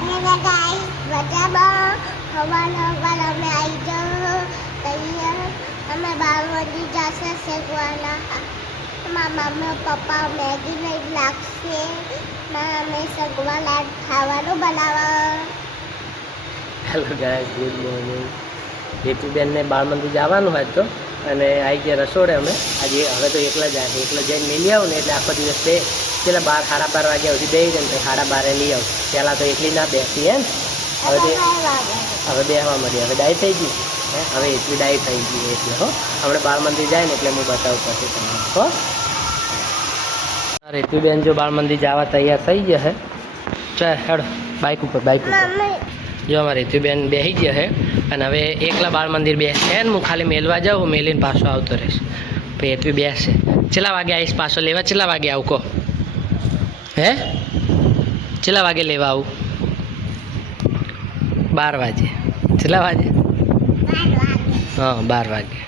मेरा गाइस बजाबा हवा में आई जाओ तैयार हमें बालवंती जासे सेकवाना मामा में पप्पा मैगी नहीं लागશે मैं सगवाला खाવાનું બનાવવા હેલો ગાઈસ ગુડ મોર્નિંગ હેતુબેન ને બાળ મંદિર જવાનું હોય તો અને આવી ગયા રસોડે અમે આજે હવે તો એકલા જાય એકલા જઈને મેલી આવું ને એટલે આખો દિવસ બે પેલા 12 સાડા 12 વાગ્યા સુધી બેસી જાય ને સાડા 12 લઈ આવું પહેલાં તો એકલી ના બેસી એમ હવે બેસવા મળી હવે ડાય થઈ ગઈ હવે એટલી ડાય થઈ ગઈ એટલે હો હમણાં બાળ મંદિર જાય ને એટલે હું બતાવું પછી તમને હો હેતુબેન જો બાળ મંદિર જવા તૈયાર થઈ ગયા હે ચાલ હેડો બાઇક ઉપર જો અમારે હેતુબેન બેસી ગયા છે અને હવે એકલા બાળ મંદિર બેસે ને હું ખાલી મેલવા જાઉં હું મેલીને પાછો આવતો રહીશ પછી હેતુ બેસે કેટલા વાગે આવીશ પાછો લેવા કેટલા વાગે આવું કહો હે કેટલા વાગે લેવા આવું 12 વાગે કેટલા વાગે હા 12 વાગે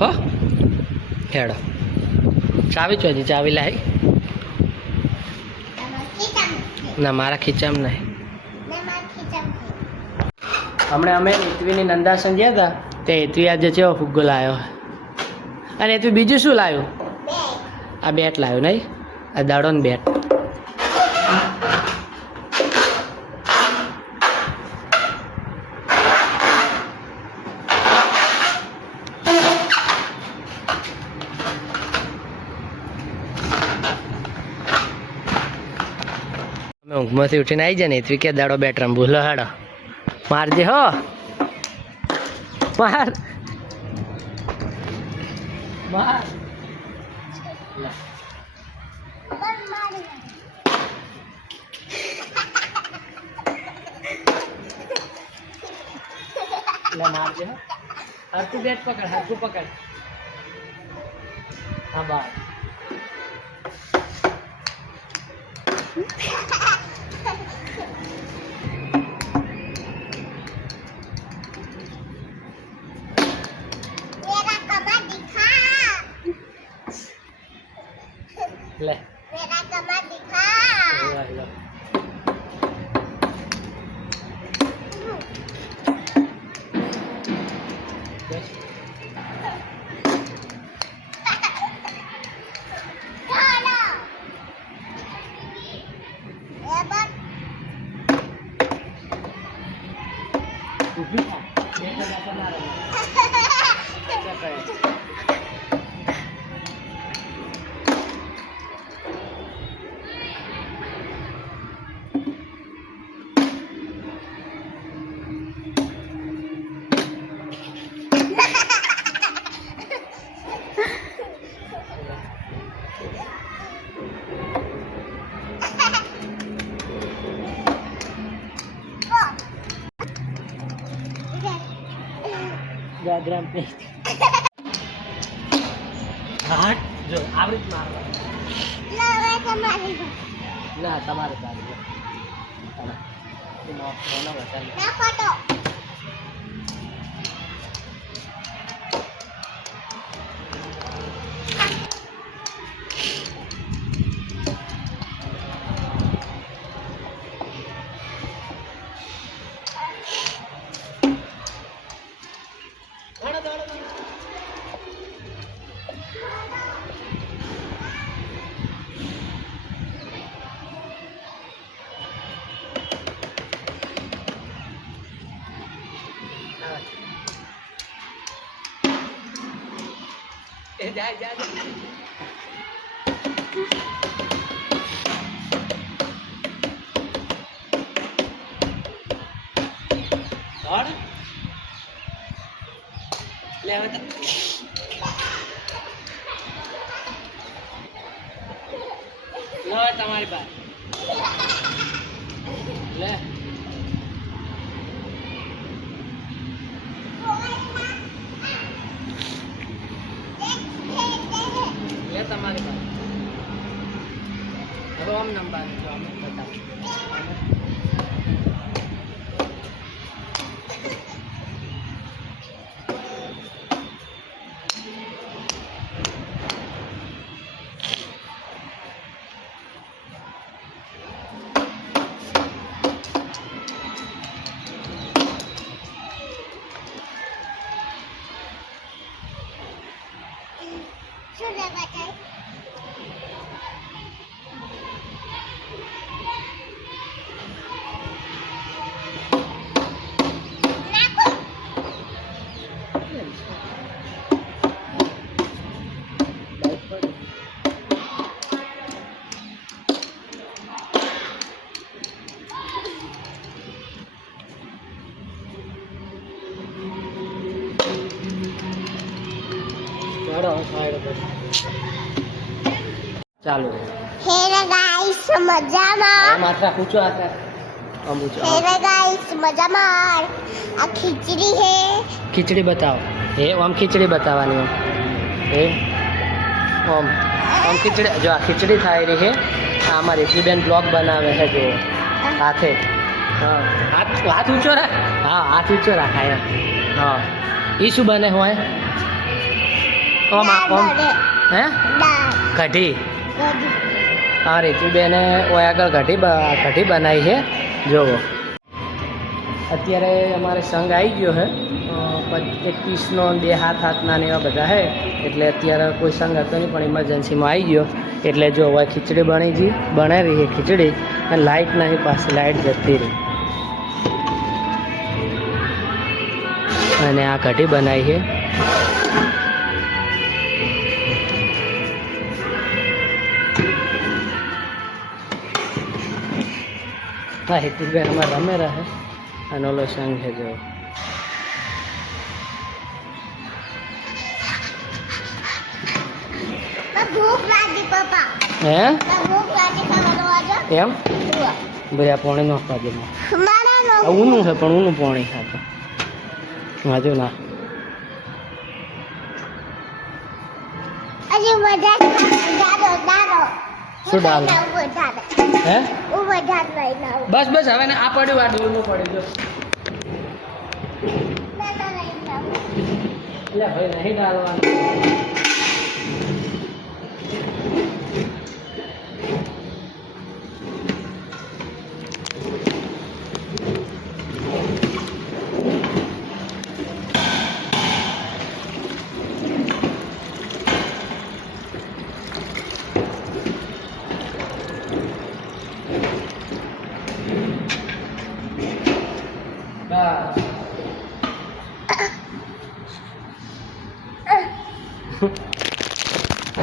હો હેડો ચાવી ચોજી ચાવી લાવી ના મારા ખીચામાં નહીં હમણાં અમે હેતવીની નંદાસન ગયા હતા તે હેતવી આજે કેવો ફુગ્ગો લાવ્યો અને હેતવી બીજું શું લાવ્યું આ બેટ લાવ્યું નહીં આ દાડો ને બેટ અમે ઊંઘમાંથી ઉઠીને આવી જાય ને હેતવી કે દાડો બેટ રમવું લો હેડો મારજે હો માર માર લે મારજે હો હરકું બેટ પકડ હરકું પકડ હા બાર ले मेरा कमर दिखा लो ग्राम पे हाथ जो आवृत मारवा ना તમારે પાડી ના ફોટો जा जा और ले बता लो तुम्हारे पास ले તમારે હવે ઓમ નંબર જો અમે બતાવો ચાલો હે ગાઈસ મજામાં માથા પૂછો આખા આમ પૂછો હે ગાઈસ મજામાં આ ખીચડી હે ખીચડી બતાવો એ આમ ખીચડી બતાવવાની આમ એ આમ આમ ખીચડી જો આ ખીચડી થાય રહી છે આ અમારી બેન બ્લોગ બનાવે છે જો હાથે હા હાથ ઊંચો રાખ હા હાથ ઊંચો રાખાય હા એ શું બને હોય ઓમ ઓમ હે કઢી હા રીતુબેને ઓય આગળ કઢી બનાવી છે જોવો અત્યારે અમારે સંઘ આવી ગયો છે 21નો 2 હાથના ને એવા બધા છે એટલે અત્યારે કોઈ સંઘ હતો નહીં પણ ઇમરજન્સીમાં આવી ગયો એટલે જો હવે ખીચડી બનાવી છે ખીચડી અને લાઇટ નહીં પાછી લાઇટ જતી રહી અને આ કઢી બનાવી છે હા હિતિકભાઈ અમારે રમે રહે અને ઓલો સંઘ છે જો ભૂખ લાગી પપ્પા હે ભૂખ લાગી ખાવાનું આજો એમ ભાઈ આ પાણી નાખવા દે મારા ઊનું છે પણ ઊનું પાણી ખાતો વાંધો ના અજી બધા દાદો શું ડાલ હે ઉભો ધાર લઈને આવું બસ બસ હવે ને આ પડ્યું આ ડોલનું પડ્યું જો દાદા લઈને આવું એટલે ભાઈ નહીં ડાલવાનું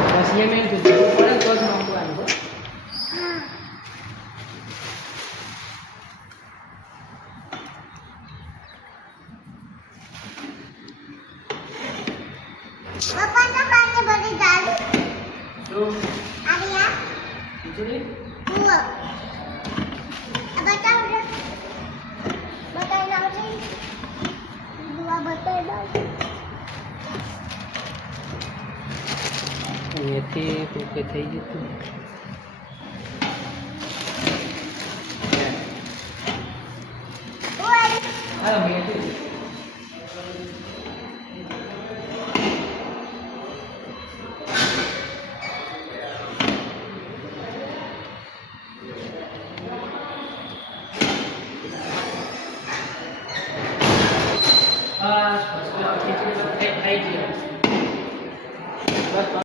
બસ ये મેં કીધું જરૂર પડે તો જ નાખવાનું હો પપ્પા તો પાણી ભરી દાલ જો આલિયા ખીચડી હું આ બતાવ રે બતાવ લાવજે દુઆ બતાવ લાવ અહીંયાથી પોકે થઈ જતું ઓય હા મેથી